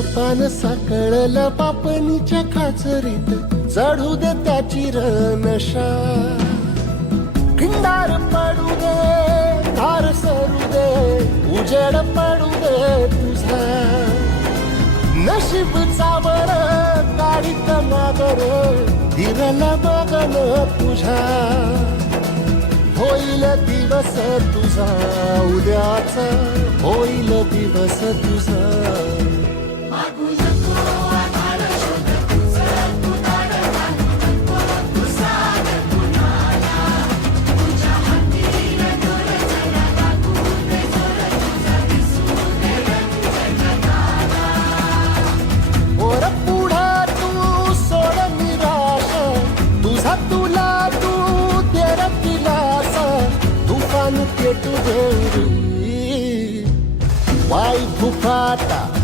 पान साकळलं पापणीच्या खाचरीत चढू दे त्याची नशा खिंडार पडू दे धार सरू दे उजेड पडू दे तुझा. नशीब चावर काढीत मागर हिरल बघन तुझ्या होईल दिवस तुझा उद्याचा. होईल दिवस तुझा. तुझे वाई भूपाता